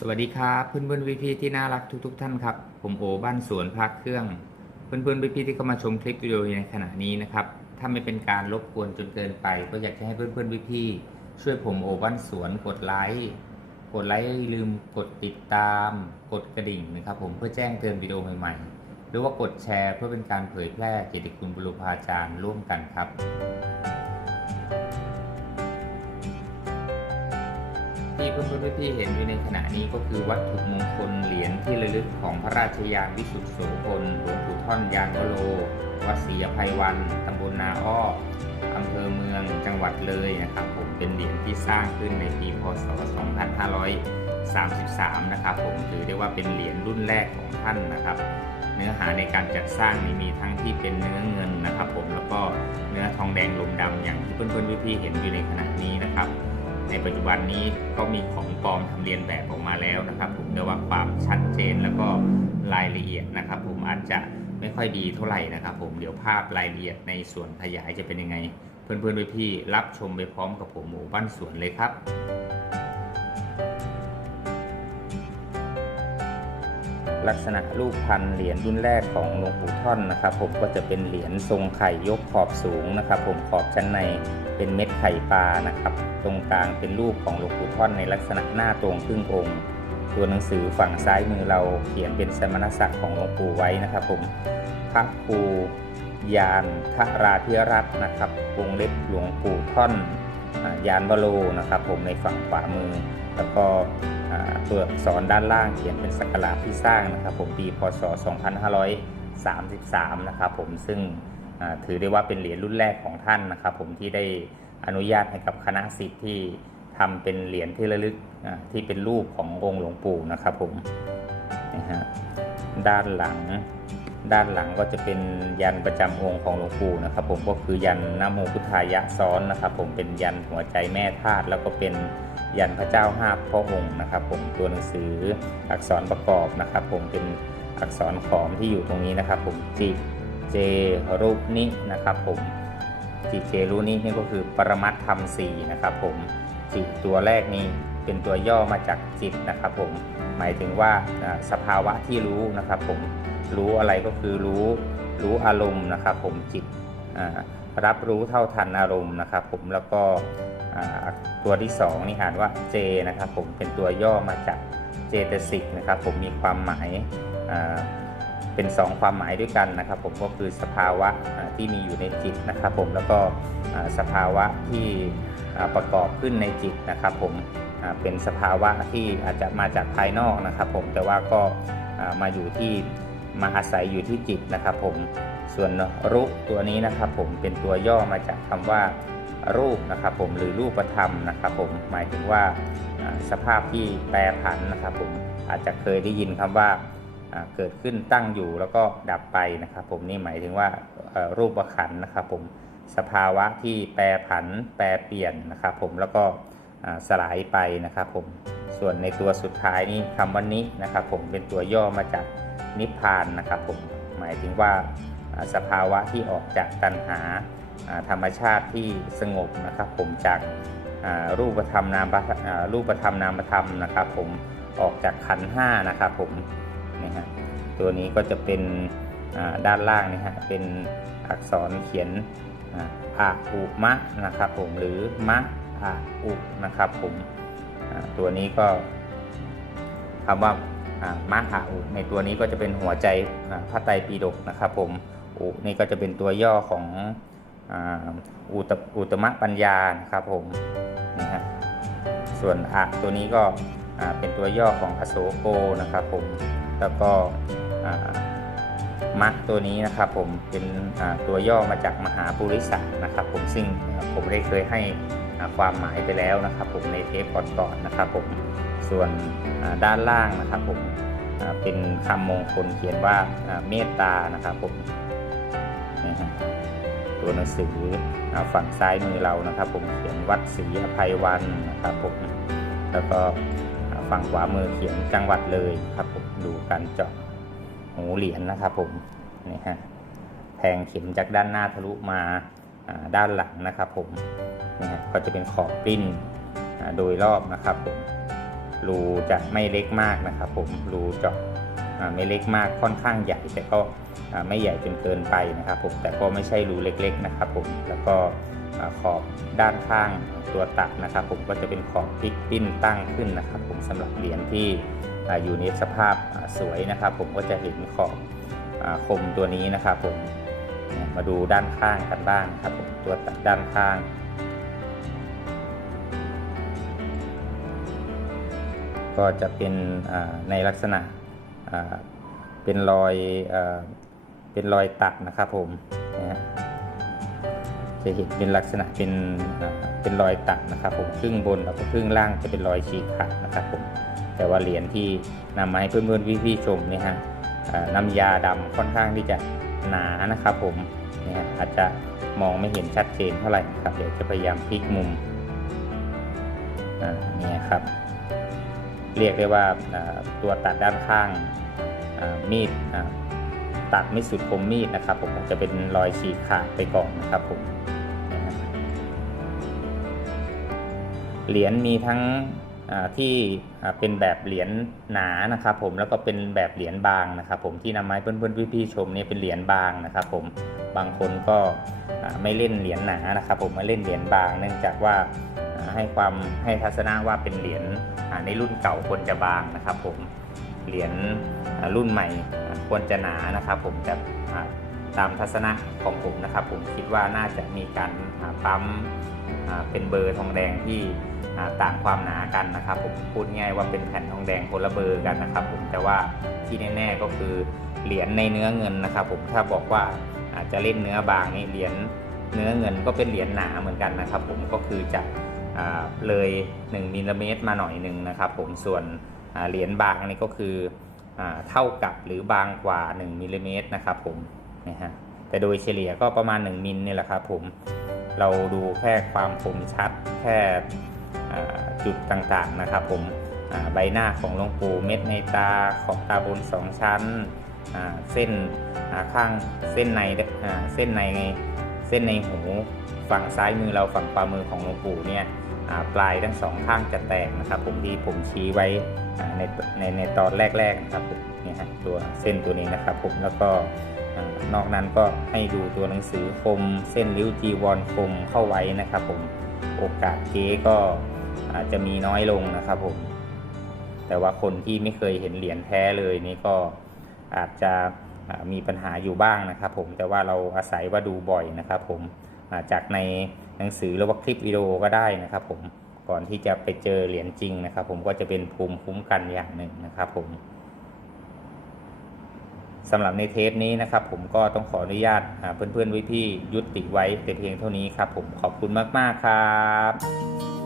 สวัสดีครับเพื่อนเพื่อนพี่พี่ที่น่ารักทุกๆท่านครับ ผมโอบ้านสวนพักเครื่อง เพื่อนเพื่อนพี่พี่ที่เข้ามาชมคลิปวิดีโอในขณะนี้นะครับถ้าไม่เป็นการรบกวนจนเกินไป ก็อยากจะให้เพื่อนเพื่อนพี่พี่ช่วยผมโอบ้านสวนกดไลค์กดไลค์ลืมกดติดตาม กดกระดิ่งนะครับ ผมเพื่อแจ้งเตือนวิดีโอใหม่ๆ หรือว่ากดแชร์เพื่อเป็นการเผยแพร่เกียรติคุณบุรุพาจารย์ร่วมกันครับ ที่เพื่อนๆพี่เห็นอยู่ในขณะนี้ก็คือวัตถุมงคลเหรียญที่ระลึกของพระราชยานวิสุทธิโสพลหลวงปู่ท่อนยานวโรวัดศรีอภัยวันตำบลนาอ้ออำเภอเมืองจังหวัดเลยนะครับผมเป็นเหรียญที่สร้างขึ้นในปีพศ 2533 นะครับผมถือได้ว่าเป็นเหรียญรุ่นแรกของท่านนะครับ เนื้อหาในการจัดสร้างนี่มีทั้งที่เป็นเนื้อเงินนะครับ ผมแล้วก็เนื้อทองแดงลมดำอย่างที่เพื่อนๆพี่ๆเห็นอยู่ในขณะนี้นะครับ ในปัจจุบันนี้ก็มีของปลอมทำเรียนแบบออกมาแล้วนะครับผมแต่ว่าความชัดเจนแล้วก็รายละเอียดนะครับ ผมอาจจะไม่ค่อยดีเท่าไหร่นะครับ ผมเดี๋ยวภาพรายละเอียดในส่วนขยายจะเป็นยังไง เพื่อนๆพี่รับชมไปพร้อมกับผมหมูบ้านสวนเลยครับ ลักษณะรูปพันเหรียญรุ่นแรกของหลวงปู่ท่อนนะครับ ผมก็จะเป็นเหรียญทรงไข่ยกขอบสูงนะครับ ผมขอบชั้นในเป็นเม็ดไข่ปลานะครับ ตรงกลางเป็นรูปของหลวงปู่ท่อนในลักษณะหน้าตรงครึ่งองค์ ตัวหนังสือฝั่งซ้ายมือเราเขียนเป็นสมณศักดิ์ของหลวงปู่ไว้นะครับ ผมพระครูยานทราธิรัตน์นะครับวงเล็บหลวงปู่ท่อนยานวโรนะครับ ผมในฝั่งขวามือ แล้วก็อ่าตัวอักษรด้านล่างเขียนเป็นสักราชที่สร้างนะครับ ผมปีพศ 2533 นะครับผมซึ่งถือได้ว่าเป็นเหรียญรุ่นแรกของท่านนะครับ ผมที่ได้อนุญาตให้กับคณะสิทธิ์ที่ทำเป็นเหรียญที่ระลึกที่เป็นรูปขององค์หลวงปู่นะครับผมนะฮะด้านหลัง ด้านหลังก็จะเป็นยันประจำองค์ของหลวงปู่นะครับ ผมก็คือยันนโมพุทธายะซ้อนนะครับ ผมเป็นยันหัวใจแม่ธาตุแล้วก็เป็นยันพระเจ้าห้าพระองค์นะครับ ผมตัวหนังสืออักษรประกอบนะครับ ผมเป็นอักษรขอมที่อยู่ตรงนี้นะครับ ผมจิเจรูปนินะครับ ผมจิเจรูนินี่ก็คือปรมัตธรรมสี่นะครับ ผมจิตัวแรกนี้เป็นตัวย่อมาจากจิตนะครับ ผมหมายถึงว่าสภาวะที่รู้นะครับ ผม รู้อะไรก็คือรู้รู้อารมณ์นะครับ ผมจิตรับรู้เท่าทันอารมณ์นะครับ ผมแล้วก็ตัวที่สองนี่อ่านว่าเจนะครับ ผมเป็นตัวย่อมาจากเจตสิกนะครับ ผมมีความหมายเป็นสองความหมายด้วยกันนะครับ ผมก็คือสภาวะที่มีอยู่ในจิตนะครับ ผมแล้วก็สภาวะที่ประกอบขึ้นในจิตนะครับ ผมเป็นสภาวะที่อาจจะมาจากภายนอกนะครับ ผมแต่ว่าก็มาอยู่ที่ มาอาศัยอยู่ที่จิตนะครับผมส่วนรูปตัวนี้นะครับผมเป็นตัวย่อมาจากคำว่ารูปนะครับผมหรือรูปธรรมนะครับผมหมายถึงว่าสภาพที่แปรผันนะครับผมอาจจะเคยได้ยินคำว่าอ่าเกิดขึ้นตั้งอยู่แล้วก็ดับไปนะครับผมนี่หมายถึงว่ารูปขันนะครับผมสภาวะที่แปรผันแปรเปลี่ยนนะครับผมแล้วก็สลายไปนะครับผมส่วนในตัวสุดท้ายนี้คำว่านินะครับผมเป็นตัวย่อมาจาก นิพพานนะครับผมหมายถึงว่าสภาวะที่ออกจากตัณหาธรรมชาติที่สงบนะครับผมจากรูปธรรมนามรูปธรรมนามธรรมนะครับผมออกจากขันห้านะครับผมนี่ฮะตัวนี้ก็จะเป็นด้านล่างนี่ฮะเป็นอักษรเขียนอะอุมะนะครับผมหรือมะอะอุนะครับผมตัวนี้ก็คำว่า มะอะอุในตัวนี้ก็จะเป็นหัวใจพระไตรปิฎกนะครับผมอุนี่ก็จะเป็นตัวย่อของอุตอุตมะปัญญานะครับผมนะฮะส่วนอะตัวนี้ก็เป็นตัวย่อของอโศโกนะครับผมแล้วก็อ่ามะตัวนี้นะครับผมเป็นตัวย่อมาจากมหาปุริสะนะครับผมซึ่งผมได้เคยให้ความหมายไปแล้วนะครับผมในเทปก่อนๆนะครับผม ส่วนด้านล่างนะครับผมเป็นคำมงคลเขียนว่าเมตตานะครับผมตัวหนังสือฝั่งซ้ายมือเรานะครับ ผมเขียนวัดศรีอภัยวันนะครับผมแล้วก็ฝั่งขวามือเขียนจังหวัดเลยครับผมดูการเจาะหูเหรียญนะครับผมนี่ฮะแทงเข็มจากด้านหน้าทะลุมาด้านหลังนะครับผมนี่ฮะก็จะเป็นขอบปริ้นโดยรอบนะครับผม รูจะไม่เล็กมากนะครับผมรูเจาะอ่าไม่เล็กมากค่อนข้างใหญ่แต่ก็ไม่ใหญ่จนเกินไปนะครับผมแต่ก็ไม่ใช่รูเล็กๆนะครับผมแล้วก็ขอบด้านข้างตัวตัดนะครับ ผมก็จะเป็นขอบพลิกปิ้นตั้งขึ้นนะครับ ผมสำหรับเหรียญที่อยู่ในสภาพสวยนะครับ ผมก็จะเห็นขอบคมตัวนี้นะครับ ผมมาดูด้านข้างกันบ้างครับผมตัวตัดด้านข้าง ก็จะเป็นในลักษณะเป็นรอยเป็นรอยตัดนะครับผมจะเห็นเป็นลักษณะเป็นเป็นรอยตัดนะครับผมครึ่งบนแล้วก็ครึ่งล่างจะเป็นรอยฉีกขาดนะครับผมแต่ว่าเหรียญที่นำมาให้เพื่อนๆพี่ๆชมนี่ฮะน้ำยาดำค่อนข้างที่จะหนานะครับผมนี่ฮะอาจจะมองไม่เห็นชัดเจนเท่าไหร่ครับเดี๋ยวจะพยายามพลิกมุมอ่านี่ครับ เรียกได้ว่าตัวตัดด้านข้างมีดตัดไม่สุดคมมีดนะครับ ผมจะเป็นรอยฉีกขาดไปก่อนนะครับผมเหรียญมีทั้งที่เป็นแบบเหรียญหนานะครับ ผมแล้วก็เป็นแบบเหรียญบางนะครับ ผมที่นำมาให้เพื่อนๆพี่ๆชมเนี่ยเป็นเหรียญบางนะครับ ผมบางคนก็ไม่เล่นเหรียญหนานะครับ ผมมาเล่นเหรียญบาง เนื่องจากว่า ให้ความให้ทัศนะว่าเป็นเหรียญในรุ่นเก่าควรจะบางนะครับผมเหรียญรุ่นใหม่ควรจะหนานะครับผมจะอ่ตามทัศนะของผมนะครับ ผมคิดว่าน่าจะมีการปั๊มเป็นเบอร์ทองแดงที่ต่างความหนากันนะครับ ผมพูดง่ายว่าเป็นแผ่นทองแดงคนละเบอร์กันนะครับ ผมแต่ว่าที่แน่ๆก็คือเหรียญในเนื้อเงินนะครับ ผมถ้าบอกว่าอาจจะเล่นเนื้อบางนี่เหรียญเนื้อเงินก็เป็นเหรียญหนาเหมือนกันนะครับ ผมก็คือจะ เลย1มิลลิเมตรมาหน่อยหนึ่งนะครับผมส่วนเหรียญบางนี่ก็คืออเท่ากับหรือบางกว่า 1มิลลิเมตรนะครับผมนะฮะแต่โดยเฉลี่ยก็ประมาณ 1มิลนี่แหละครับผมเราดูแค่ความคมชัดแค่จุดต่างๆนะครับผมใบหน้าของหลวงปู่เม็ดในตาขอบตาบนสองชั้นเส้นข้างเส้นในเส้นใน เส้นในหูฝั่งซ้ายมือเราฝั่งขวามือของหลวงปู่เนี่ยปลายทั้งสองข้างจะแตกนะครับผมที่ผมชี้ไว้ในในในตอนแรกๆนะครับผมเนี่ยฮะตัวเส้นตัวนี้นะครับผมแล้วก็นอกนั้นก็ให้ดูตัวหนังสือคมเส้นริ้วจีวรคมเข้าไว้นะครับผมโอกาสเก๊ก็อาจจะมีน้อยลงนะครับผมแต่ว่าคนที่ไม่เคยเห็นเหรียญแท้เลยนี่ก็อาจจะ มีปัญหาอยู่บ้างนะครับผมแต่ว่าเราอาศัยว่าดูบ่อยนะครับผมจากในหนังสือหรือว่าคลิปวิดีโอก็ได้นะครับผมก่อนที่จะไปเจอเหรียญจริงนะครับ ผมก็จะเป็นภูมิคุ้มกันอย่างหนึ่งนะครับผมสำหรับในเทปนี้นะครับ ผมก็ต้องขออนุญาตเพื่อนๆพี่ๆยุติไว้แต่เพียงเท่านี้ครับ ผมขอบคุณมากๆครับ